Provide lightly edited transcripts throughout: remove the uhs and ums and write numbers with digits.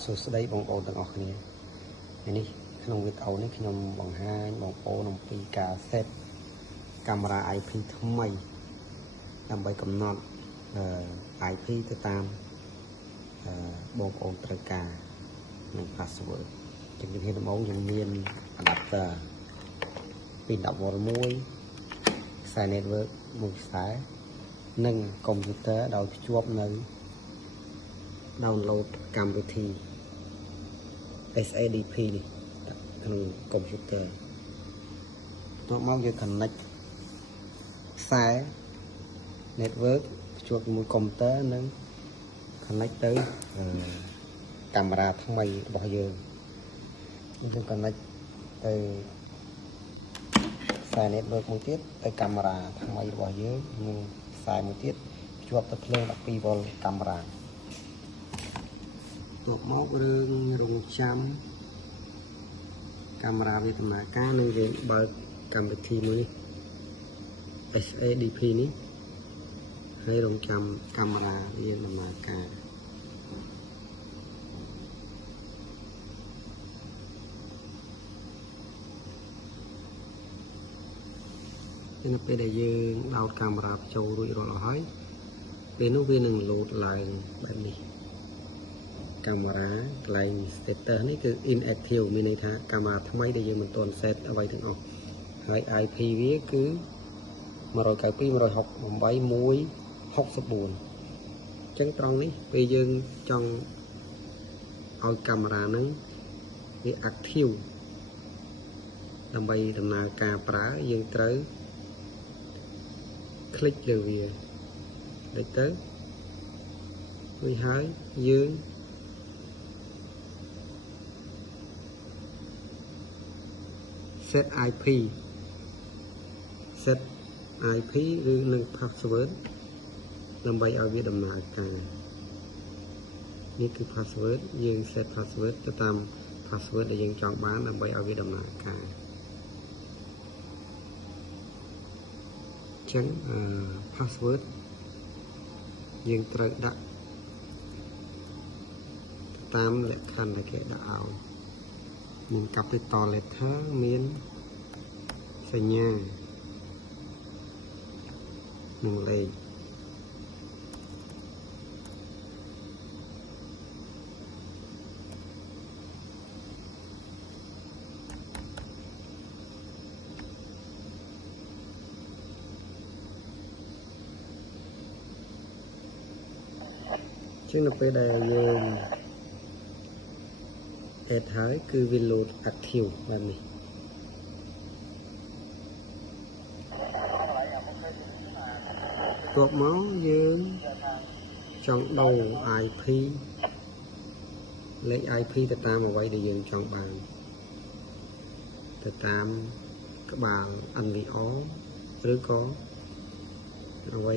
សួស្តីបងប្អូនទាំងអស់គ្នានេះក្នុងវីដេអូនេះខ្ញុំបង្ហាញបងប្អូនអំពីការសេតកាមេរ៉ា IP ថ្មីដើម្បីកំណត់IP ទៅតាមបងប្អូនត្រូវការនិង password ជំនាញដំបូងយើងមាន adapter ពី10 V មួយខ្សែ network មួយខ្សែនិងកុំព្យូទ័រដោយភ្ជាប់នៅ download កម្មវិធី SADP នេះក្នុងកុំព្យូទ័រទៅមកយើង connect ខ្សែ network ភ្ជាប់ជាមួយកុំព្យូទ័រនិង connect ទៅកាមេរ៉ាថ្មីរបស់យើងយើង connect ទៅខ្សែ network មួយទៀតទៅកាមេរ៉ាថ្មីរបស់យើងនិងខ្សែមួយទៀតភ្ជាប់ទៅភ្លើង 12V កាមេរ៉ាទៅមករងចាំកាមេរ៉ាវាដំណើរការនឹងយើងបើកកម្មវិធីមួយនេះ SADP នេះហើយរងចាំកាមេរ៉ាវាដំណើរការនៅពេលដែលយើងដោតកាមេរ៉ាចូលរួចរាល់អស់ហើយពេលនោះវានឹងលោតឡើងបែបនេះកាមេរ៉ាកន្លែង status នេះគឺ inactive មានន័យថាកាមេរ៉ាថ្មីដែលយើងមិនទាន់ set អ្វីទាំងអស់ហើយ IP វាគឺ192.168.1.64អញ្ចឹងត្រង់នេះពេលយើងចង់ឲ្យកាមេរ៉ាហ្នឹងវា active ដើម្បីដំណើរការប្រើយើងត្រូវคลิกលើវាដូចទៅរួចហើយយើងset IP ឬនឹង password ដើម្បីឲ្យវាដំណើរការនេះគឺ password យើង set password ទៅតាម password ដែលយើងចង់បានដើម្បីឲ្យវាដំណើរការអញ្ចឹងpassword យើងត្រូវដាក់តាមលក្ខខណ្ឌដែលគេដាក់ឲ្យមាន capital letter មានសញ្ញានិងលេខជាងនៅពេលដែលយើង add ហើយគឺវា load active បែបនេះបន្ទាប់មកយើងចង់ដូរ IP លេខ IP ទៅតាមអ្វីដែលយើងចង់បានទៅតាមក្បាល NVR ឬក៏អ្វី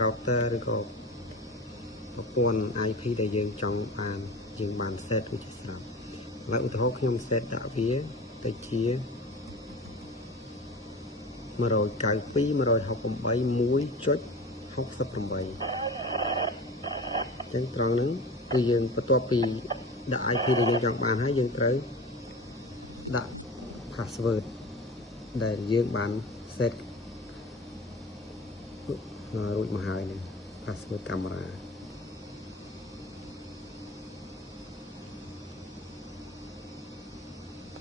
router ឬក៏ប្រព័ន្ធ IP ដែលយើងចង់បានយើងបាន set វាជាស្រាប់ឥឡូវឧទាហរណ៍ខ្ញុំ set ដាក់វាទៅជា 192.168.1.68 អញ្ចឹងត្រង់ហ្នឹងគឺយើងបន្ទាប់ពីដាក់ IP ដែលយើងចង់បានហើយយើងត្រូវដាក់ password ដែលយើងបាន set រួចមកហើយនេះ password កាមេរ៉ា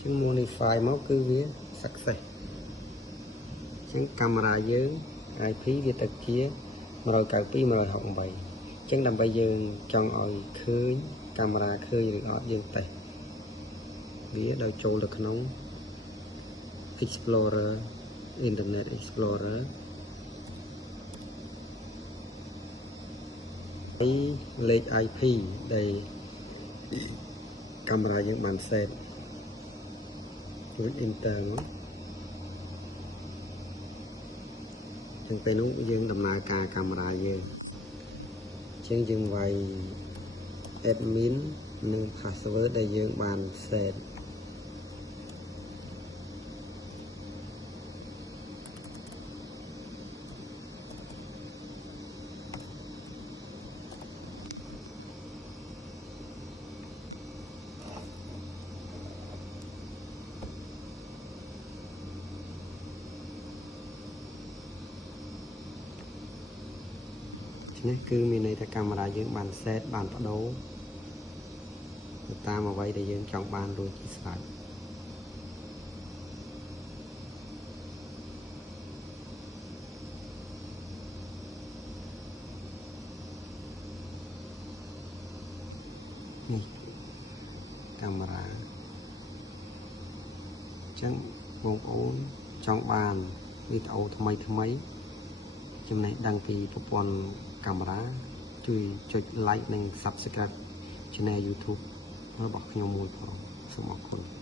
ជាង modify មកគឺវា success អញ្ចឹងកាមេរ៉ាយើង IP វាទៅជា 192.168 អញ្ចឹងដើម្បីយើងចង់ឲ្យឃើញកាមេរ៉ាឃើញឬអត់យើងតេស្តវាដោយចូលទៅក្នុង Explorer Internet Explorer ហើយលេខ IP ដែលកាមេរ៉ាយើងបាន set រួច enter មកចឹងពេលនោះយើងដំណើរការកាមេរ៉ាយើងអញ្ចឹងយើងវាយ admin និង password ដែលយើងបាន set អ នេះគឺមានន័យថាកាមេរ៉ាយើងបានសេតបានបដូរទៅតាមអ្វីដែលយើងចង់បានរួចជាស្រេចនេះកាមេរ៉ាអញ្ចឹងបងប្អូនចង់បានវីដេអូថ្មីចំណេះដឹងពីប្រព័ន្ធកាមេរ៉ាជួយចុច like និង subscribe Channel YouTube របស់ខ្ញុំមួយផងសូមអរគុណ